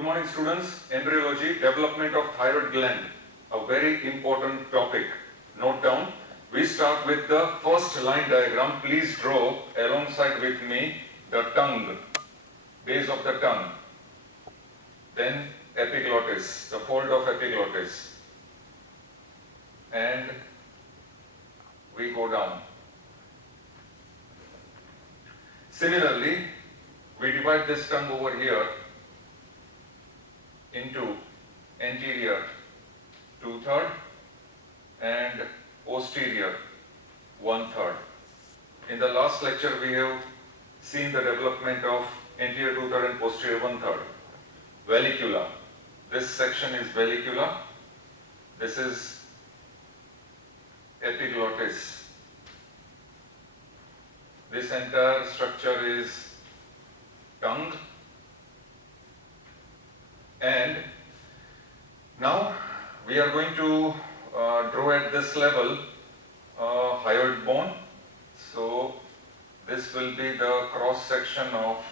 Good morning students. Embryology, development of thyroid gland, a very important topic. Note down. We start with the first line diagram. Please draw alongside with me the tongue, base of the tongue, then epiglottis, the fold of epiglottis, and we go down. Similarly, we divide this tongue over here into anterior 2/3 and posterior 1/3. In the last lecture we have seen the development of anterior 2/3 and posterior 1/3. Vallicula. This section is vallicula. This is epiglottis. This entire structure is tongue. And now we are going to draw at this level hyoid bone. So this will be the cross section of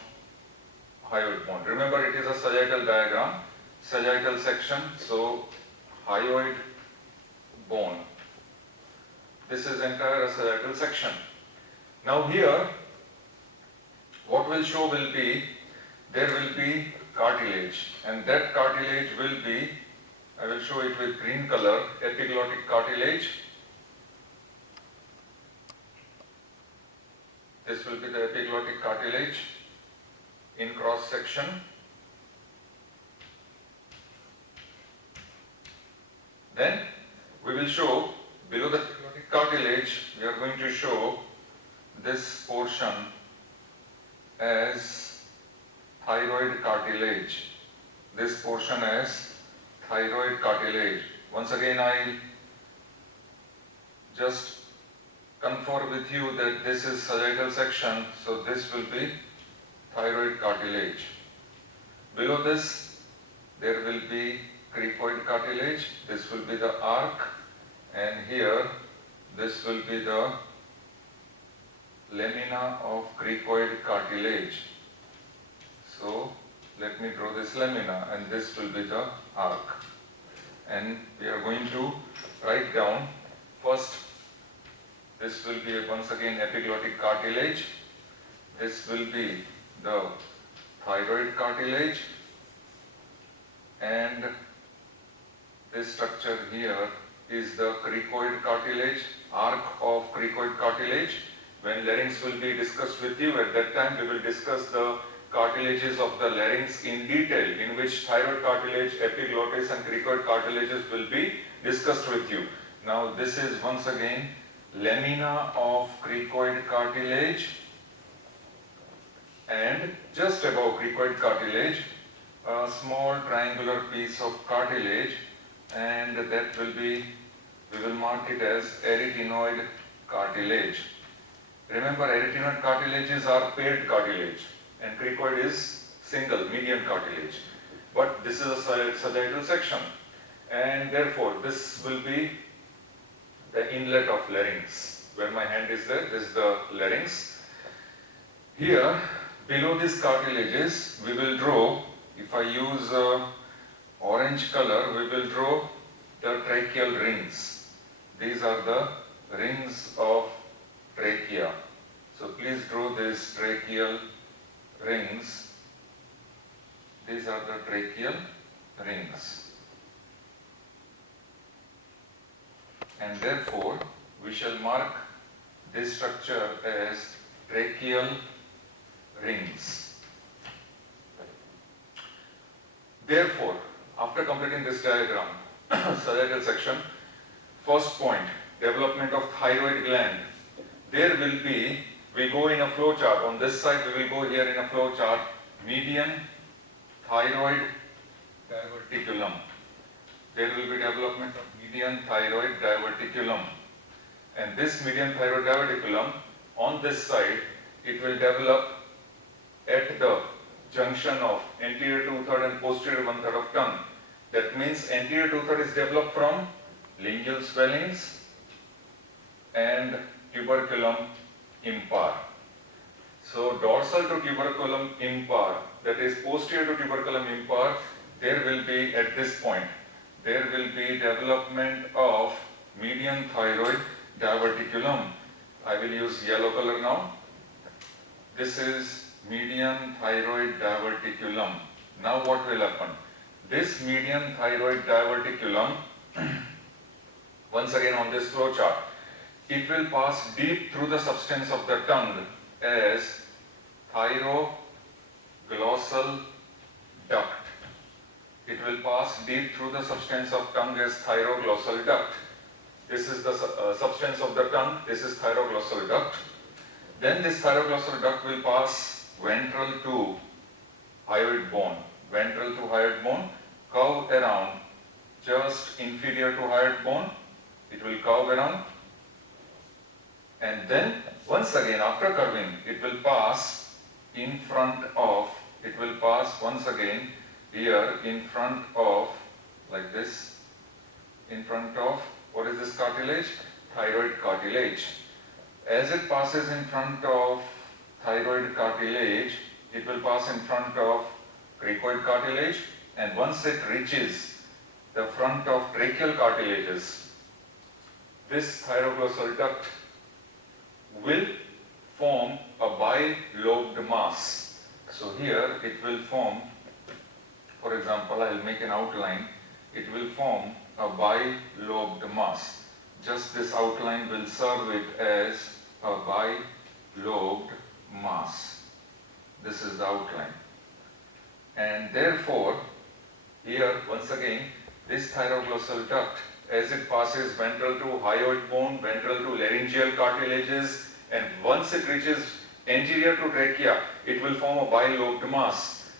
hyoid bone. Remember, it is a sagittal diagram, sagittal section. So hyoid bone. This is entire a sagittal section. Now here, what will show will be, there will be cartilage, and that cartilage will be, I will show it with green color, epiglottic cartilage. This will be the epiglottic cartilage in cross section. Then we will show below the epiglottic cartilage, we are going to show this portion as thyroid cartilage. This portion as thyroid cartilage. Once again, I just confirm with you that this is sagittal section, so this will be thyroid cartilage. Below this, there will be cricoid cartilage. This will be the arc, and here this will be the lamina of cricoid cartilage. So let me draw this lamina, and this will be the arc. And we are going to write down first, this will be once again epiglottic cartilage. This will be the thyroid cartilage, and this structure here is the cricoid cartilage, arc of cricoid cartilage. When larynx will be discussed with you, at that time we will discuss the cartilages of the larynx in detail, in which thyroid cartilage, epiglottis and cricoid cartilages will be discussed with you. Now this is once again lamina of cricoid cartilage, and just above cricoid cartilage a small triangular piece of cartilage, and that will be, we will mark it as arytenoid cartilage. Remember, arytenoid cartilages are paired cartilage, and cricoid is single, median cartilage. But this is a sagittal section, and therefore this will be the inlet of larynx. Where my hand is there, this is the larynx. Here, below these cartilages, we will draw, if I use orange color, we will draw the tracheal rings. These are the rings of trachea. So please draw these tracheal rings. These are the tracheal rings. And therefore, we shall mark this structure as tracheal rings. Therefore, after completing this diagram, sagittal section, first point, development of thyroid gland. There will be, we go in a flow chart. On this side, we will go here in a flow chart, median thyroid diverticulum. There will be development of median thyroid diverticulum. And this median thyroid diverticulum, on this side, it will develop at the junction of anterior 2/3 and posterior 1/3 of tongue. That means anterior 2/3 is developed from lingual swellings and tuberculum impar. So dorsal to tuberculum impar, that is posterior to tuberculum impar, there will be, at this point, there will be development of median thyroid diverticulum. I will use yellow color now. This is median thyroid diverticulum. Now what will happen? This median thyroid diverticulum, once again on this flow chart, it will pass deep through the substance of the tongue as thyroglossal duct. It will pass deep through the substance of tongue as thyroglossal duct. This is the substance of the tongue, this is thyroglossal duct. Then this thyroglossal duct will pass ventral to hyoid bone. Ventral to hyoid bone, curve around just inferior to hyoid bone. It will curve around, and then once again after curving, it will pass in front of, it will pass once again here in front of, like this, in front of, what is this cartilage? Thyroid cartilage. As it passes in front of thyroid cartilage, it will pass in front of cricoid cartilage, and once it reaches the front of tracheal cartilages, this thyroglossal duct will form a bilobed mass. So here it will form, for example, I will make an outline, it will form a bilobed mass. Just this outline will serve it as a bilobed mass. This is the outline. And therefore, here once again, this thyroglossal duct, as it passes ventral to hyoid bone, ventral to laryngeal cartilages, and once it reaches anterior to trachea, it will form a bilobed mass.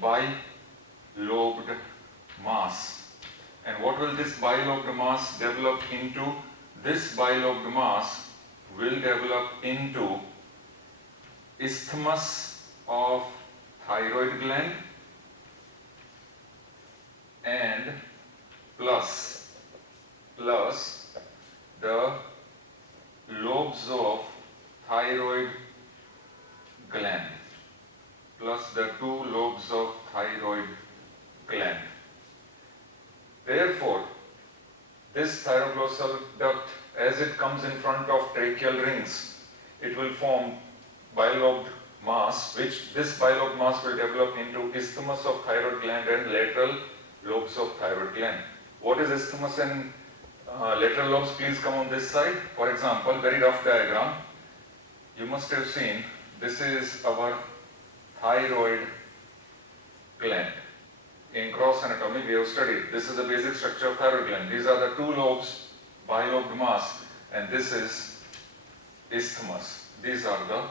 Bilobed mass. And what will this bilobed mass develop into? This bilobed mass will develop into isthmus of thyroid gland and plus the lobes of thyroid gland, plus the two lobes of thyroid gland. Therefore, this thyroglossal duct, as it comes in front of tracheal rings, it will form bilobed mass, which this bilobed mass will develop into isthmus of thyroid gland and lateral lobes of thyroid gland. What is isthmus and lateral lobes? Please come on this side. For example, very rough diagram. You must have seen, this is our thyroid gland. In cross anatomy, we have studied, this is the basic structure of thyroid gland. These are the two lobes, bilobed mass, and this is isthmus. These are the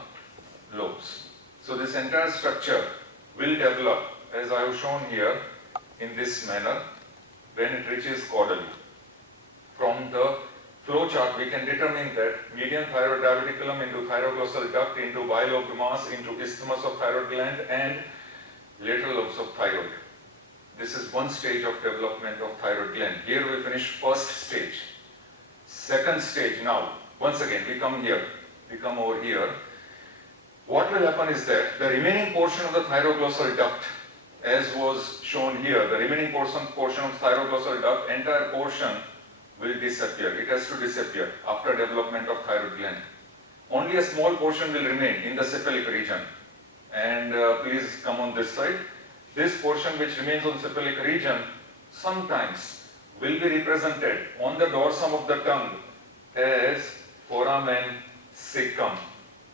lobes. So this entire structure will develop, as I have shown here, in this manner when it reaches caudally. From the flow chart, we can determine that median thyroid diverticulum into thyroglossal duct into bilobed mass into isthmus of thyroid gland and lateral lobes of thyroid. This is one stage of development of thyroid gland. Here we finish first stage. Second stage now, once again we come here, we come over here. What will happen is that the remaining portion of the thyroglossal duct, as was shown here, the remaining portion of thyroglossal duct, entire portion will disappear. It has to disappear after development of thyroid gland. Only a small portion will remain in the cephalic region. And please come on this side. This portion which remains on cephalic region sometimes will be represented on the dorsum of the tongue as foramen caecum.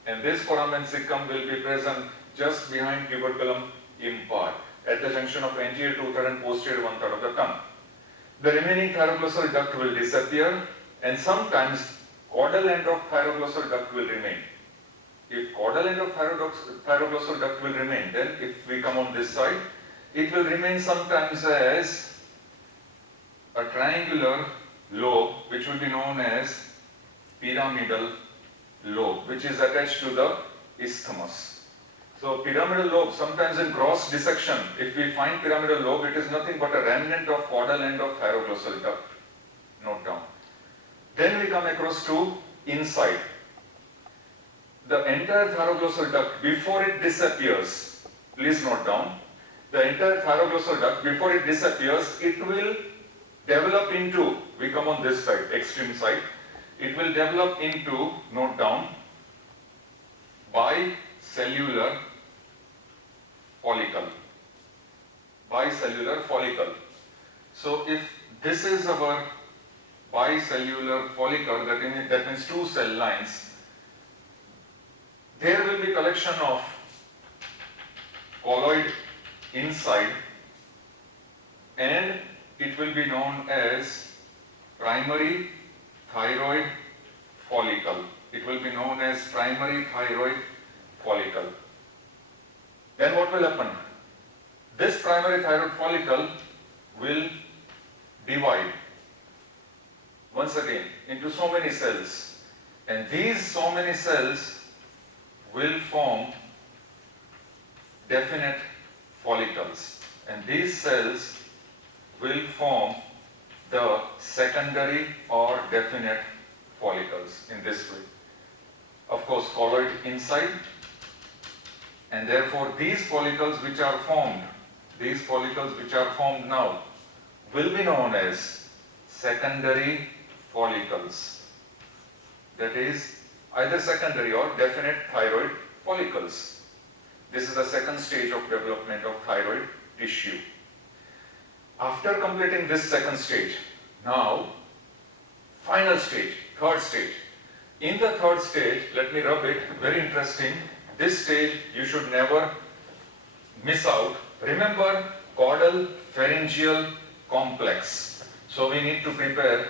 And this foramen caecum will be present just behind tuberculum impar at the junction of anterior 2/3 and posterior 1/3 of the tongue. The remaining thyroglossal duct will disappear, and sometimes caudal end of thyroglossal duct will remain. If caudal end of thyroglossal duct will remain, then if we come on this side, it will remain sometimes as a triangular lobe which will be known as pyramidal lobe, which is attached to the isthmus. So pyramidal lobe, sometimes in cross dissection, if we find pyramidal lobe, it is nothing but a remnant of caudal end of thyroglossal duct. Note down. Then we come across to inside. The entire thyroglossal duct, before it disappears, please note down, the entire thyroglossal duct, before it disappears, it will develop into, we come on this side, extreme side, it will develop into, note down, bicellular follicle. Bicellular follicle. So if this is our bicellular follicle, that means two cell lines, there will be collection of colloid inside, and it will be known as primary thyroid follicle. It will be known as primary thyroid follicle. Then what will happen? This primary thyroid follicle will divide once again into so many cells, and these so many cells will form definite follicles, and these cells will form the secondary or definite follicles in this way. Of course, colloid inside, and therefore these follicles which are formed now will be known as secondary follicles. That is either secondary or definite thyroid follicles. This is the second stage of development of thyroid tissue. After completing this second stage, now final stage, third stage. In the third stage, let me rub it, very interesting. This stage you should never miss out. Remember, caudal pharyngeal complex. So we need to prepare,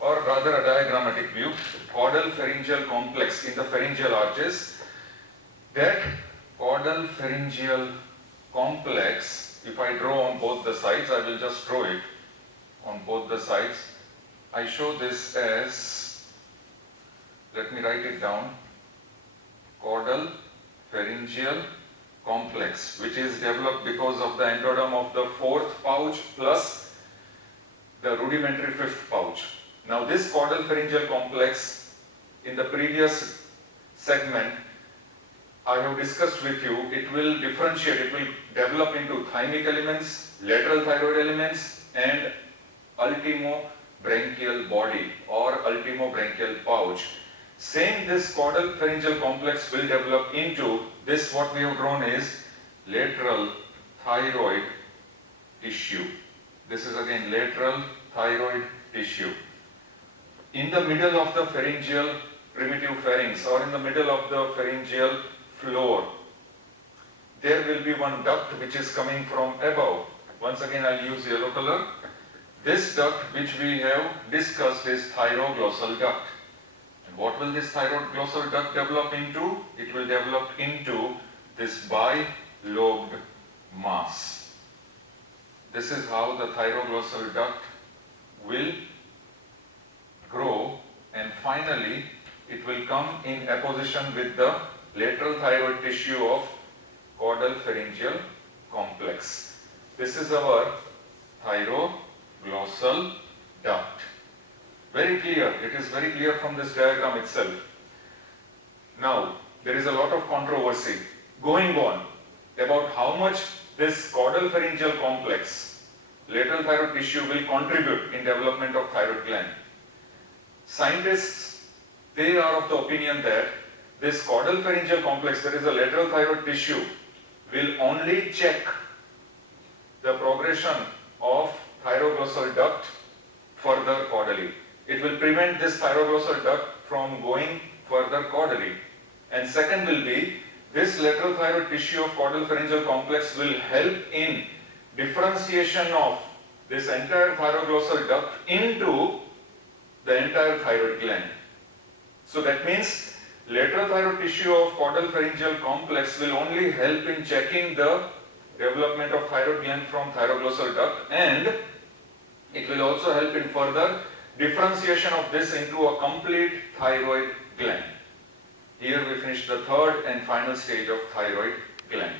or rather a diagrammatic view, caudal pharyngeal complex in the pharyngeal arches. That caudal pharyngeal complex, if I draw on both the sides, I will just draw it on both the sides. I show this as, let me write it down, caudal pharyngeal complex, which is developed because of the endoderm of the fourth pouch plus the rudimentary fifth pouch. Now this caudal pharyngeal complex, in the previous segment I have discussed with you, it will differentiate, it will develop into thymic elements, lateral thyroid elements, and ultimobranchial body or ultimobranchial pouch. Same, this caudal pharyngeal complex will develop into this, what we have drawn is lateral thyroid tissue. This is again lateral thyroid tissue. In the middle of the pharyngeal primitive pharynx, or in the middle of the pharyngeal floor, there will be one duct which is coming from above. Once again I'll use yellow color. This duct which we have discussed is thyroglossal duct. And what will this thyroglossal duct develop into? It will develop into this bilobed mass. This is how the thyroglossal duct will grow, and finally it will come in apposition with the lateral thyroid tissue of caudal pharyngeal complex. This is our thyroglossal duct. Very clear, it is very clear from this diagram itself. Now, there is a lot of controversy going on about how much this caudal pharyngeal complex, lateral thyroid tissue, will contribute in development of thyroid gland. Scientists, they are of the opinion that this caudal pharyngeal complex, there is a lateral thyroid tissue, will only check the progression of thyroglossal duct further caudally. It will prevent this thyroglossal duct from going further caudally. And second will be, this lateral thyroid tissue of caudal pharyngeal complex will help in differentiation of this entire thyroglossal duct into the entire thyroid gland. So that means lateral thyroid tissue of caudal pharyngeal complex will only help in checking the development of thyroid gland from thyroglossal duct, and it will also help in further differentiation of this into a complete thyroid gland. Here we finish the third and final stage of thyroid gland.